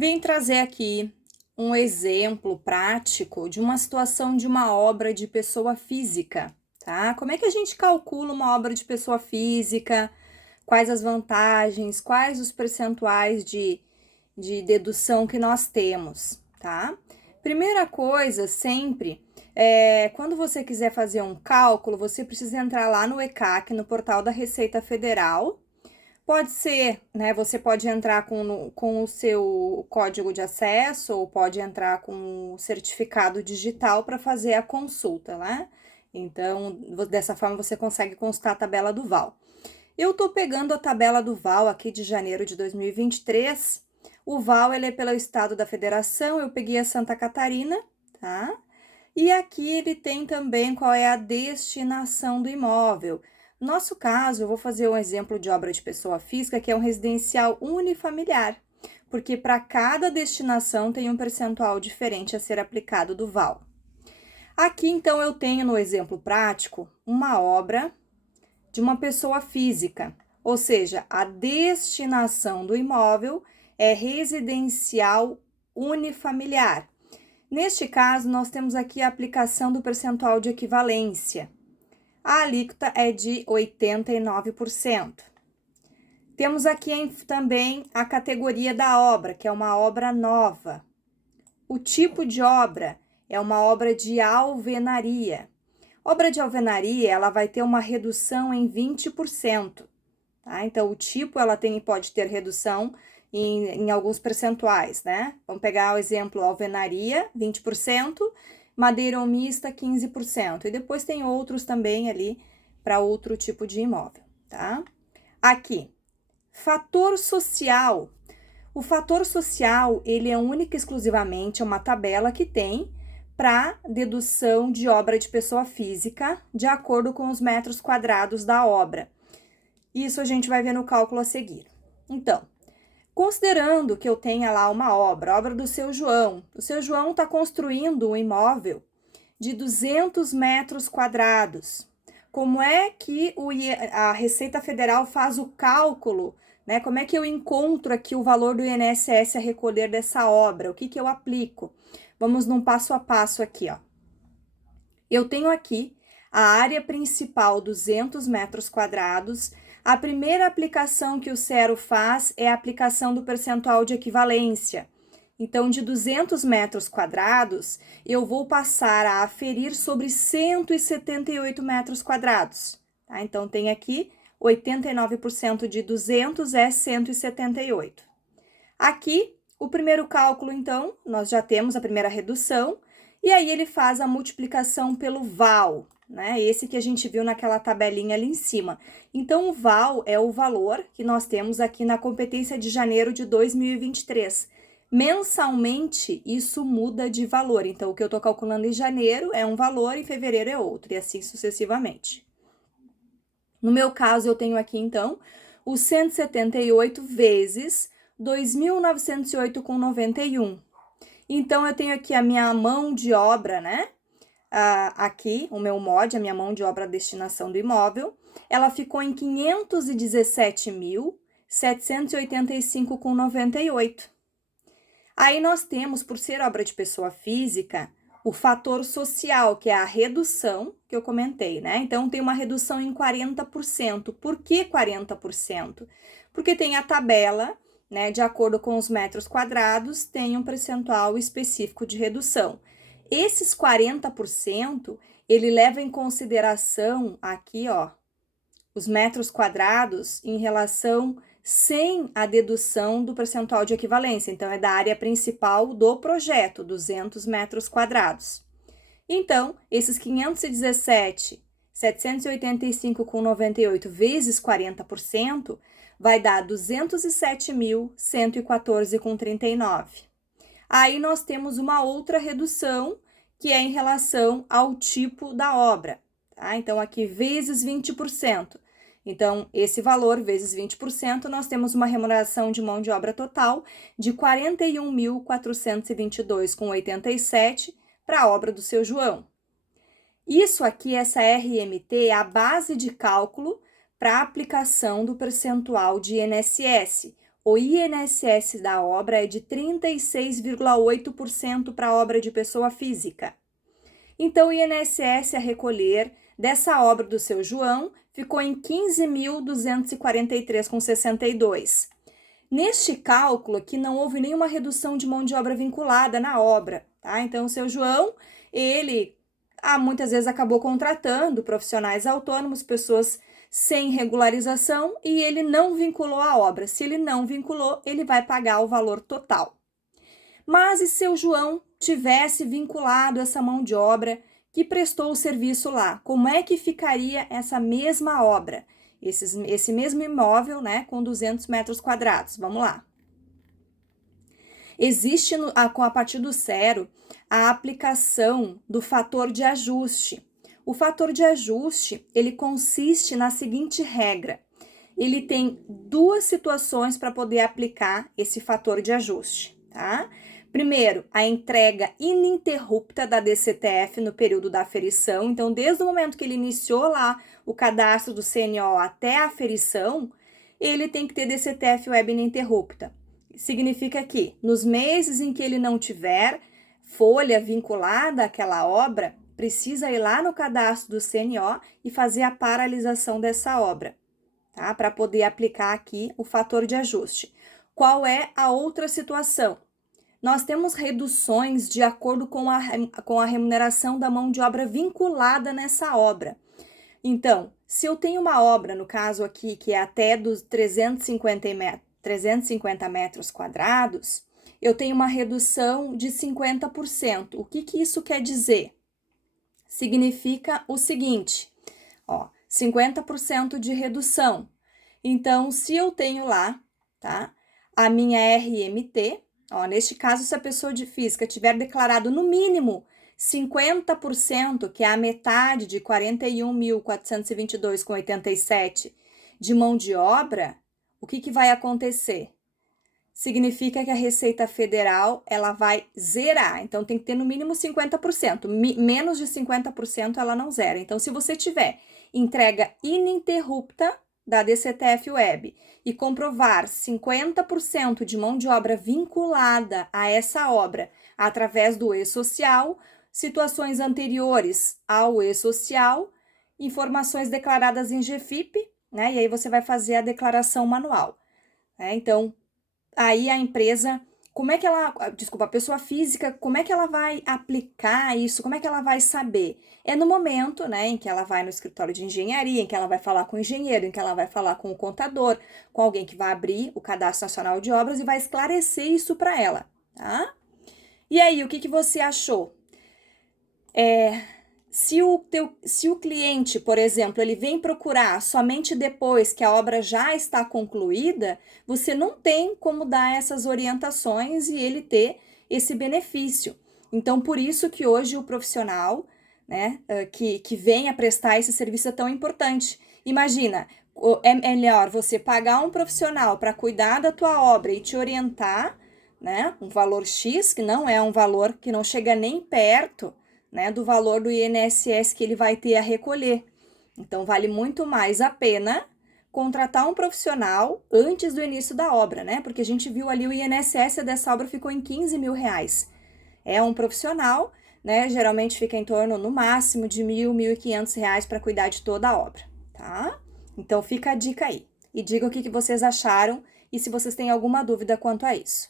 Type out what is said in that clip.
Vim trazer aqui um exemplo prático de uma situação de uma obra de pessoa física, tá? Como é que a gente calcula uma obra de pessoa física? Quais as vantagens? Quais os percentuais de dedução que nós temos, tá? Primeira coisa, sempre, quando você quiser fazer um cálculo, você precisa entrar lá no ECAC, no portal da Receita Federal. Pode ser, né? Você pode entrar com o seu código de acesso ou pode entrar com o certificado digital para fazer a consulta, né? Então, dessa forma você consegue consultar a tabela do VAL. Eu tô pegando a tabela do VAL aqui de janeiro de 2023. O VAL, ele é pelo estado da federação, eu peguei a Santa Catarina, tá? E aqui ele tem também qual é a destinação do imóvel. No nosso caso, eu vou fazer um exemplo de obra de pessoa física, que é um residencial unifamiliar, porque para cada destinação tem um percentual diferente a ser aplicado do VAL. Aqui, então, eu tenho no exemplo prático uma obra de uma pessoa física, ou seja, a destinação do imóvel é residencial unifamiliar. Neste caso, nós temos aqui a aplicação do percentual de equivalência. A alíquota é de 89%. Temos aqui também a categoria da obra, que é uma obra nova. O tipo de obra é uma obra de alvenaria. Obra de alvenaria, ela vai ter uma redução em 20%, tá? Então, o tipo, ela pode ter redução em alguns percentuais, né? Vamos pegar o exemplo alvenaria, 20%, madeira mista, 15%. E depois tem outros também ali para outro tipo de imóvel, tá? Aqui, fator social. O fator social, ele é única e exclusivamente uma tabela que tem para dedução de obra de pessoa física, de acordo com os metros quadrados da obra. Isso a gente vai ver no cálculo a seguir. Então, considerando que eu tenha lá uma obra do seu João, o seu João está construindo um imóvel de 200 metros quadrados. Como é que a Receita Federal faz o cálculo, né? Como é que eu encontro aqui o valor do INSS a recolher dessa obra? O que que eu aplico? Vamos num passo a passo aqui, ó. Eu tenho aqui a área principal, 200 metros quadrados. A primeira aplicação que o Cero faz é a aplicação do percentual de equivalência. Então, de 200 metros quadrados, eu vou passar a aferir sobre 178 metros quadrados, tá? Então, tem aqui 89% de 200 é 178. Aqui, o primeiro cálculo, então, nós já temos a primeira redução, e aí ele faz a multiplicação pelo VAL, né? Esse que a gente viu naquela tabelinha ali em cima. Então, o VAL é o valor que nós temos aqui na competência de janeiro de 2023. Mensalmente, isso muda de valor. Então, o que eu estou calculando em janeiro é um valor, em fevereiro é outro, e assim sucessivamente. No meu caso, eu tenho aqui, então, os 178 vezes 2.908,91. Então, eu tenho aqui a minha mão de obra, né? Aqui, o meu MOD, a minha mão de obra destinação do imóvel, ela ficou em 517.785,98. Aí nós temos, por ser obra de pessoa física, o fator social, que é a redução que eu comentei, né? Então, tem uma redução em 40%. Por que 40%? Porque tem a tabela, né? De acordo com os metros quadrados, tem um percentual específico de redução. Esses 40%, ele leva em consideração aqui, ó, os metros quadrados em relação sem a dedução do percentual de equivalência. Então, é da área principal do projeto, 200 metros quadrados. Então, esses 517.785,98 vezes 40% vai dar 207.114,39. Aí, nós temos uma outra redução, que é em relação ao tipo da obra, tá? Então, aqui, vezes 20%. Então, esse valor vezes 20%, nós temos uma remuneração de mão de obra total de R$ 41.422,87 para a obra do seu João. Isso aqui, essa RMT, é a base de cálculo para a aplicação do percentual de INSS, o INSS da obra é de 36,8% para a obra de pessoa física. Então, o INSS a recolher dessa obra do seu João ficou em 15.243,62. Neste cálculo aqui não houve nenhuma redução de mão de obra vinculada na obra, tá? Então, o seu João, ele muitas vezes acabou contratando profissionais autônomos, pessoas sem regularização, e ele não vinculou a obra. Se ele não vinculou, ele vai pagar o valor total. Mas e se seu João tivesse vinculado essa mão de obra que prestou o serviço lá? Como é que ficaria essa mesma obra? Esse mesmo imóvel, né, com 200 metros quadrados. Vamos lá. Existe, a partir do zero, a aplicação do fator de ajuste. O fator de ajuste, ele consiste na seguinte regra. Ele tem duas situações para poder aplicar esse fator de ajuste, tá? Primeiro, a entrega ininterrupta da DCTF no período da aferição. Então, desde o momento que ele iniciou lá o cadastro do CNO até a aferição, ele tem que ter DCTF web ininterrupta. Significa que, nos meses em que ele não tiver folha vinculada àquela obra, precisa ir lá no cadastro do CNO e fazer a paralisação dessa obra, tá? Para poder aplicar aqui o fator de ajuste. Qual é a outra situação? Nós temos reduções de acordo com a remuneração da mão de obra vinculada nessa obra. Então, se eu tenho uma obra, no caso aqui, que é até dos 350 metros quadrados, eu tenho uma redução de 50%. O que isso quer dizer? Significa o seguinte, 50% de redução. Então, se eu tenho lá, tá, a minha RMT, neste caso, se a pessoa de física tiver declarado no mínimo 50%, que é a metade de 41.422,87 de mão de obra, o que vai acontecer? Significa que a Receita Federal, ela vai zerar. Então, tem que ter no mínimo 50%. Menos de 50% ela não zera. Então, se você tiver entrega ininterrupta da DCTF Web e comprovar 50% de mão de obra vinculada a essa obra através do e-social, situações anteriores ao e-social, informações declaradas em GFIP, né? E aí você vai fazer a declaração manual, né? Então, aí a empresa, a pessoa física, como é que ela vai aplicar isso? Como é que ela vai saber? É no momento, né, em que ela vai no escritório de engenharia, em que ela vai falar com o engenheiro, em que ela vai falar com o contador, com alguém que vai abrir o Cadastro Nacional de Obras e vai esclarecer isso para ela, tá? E aí, o que você achou? Se o cliente, por exemplo, ele vem procurar somente depois que a obra já está concluída, você não tem como dar essas orientações e ele ter esse benefício. Então, por isso que hoje o profissional, né, que vem a prestar esse serviço é tão importante. Imagina, é melhor você pagar um profissional para cuidar da tua obra e te orientar, né, um valor X, que não é um valor que não chega nem perto, né, do valor do INSS que ele vai ter a recolher. Então, vale muito mais a pena contratar um profissional antes do início da obra, né? Porque a gente viu ali o INSS dessa obra ficou em R$15.000. É um profissional, né? Geralmente fica em torno, no máximo, de R$1.000, R$1.500 para cuidar de toda a obra, tá? Então, fica a dica aí. E diga o que vocês acharam e se vocês têm alguma dúvida quanto a isso.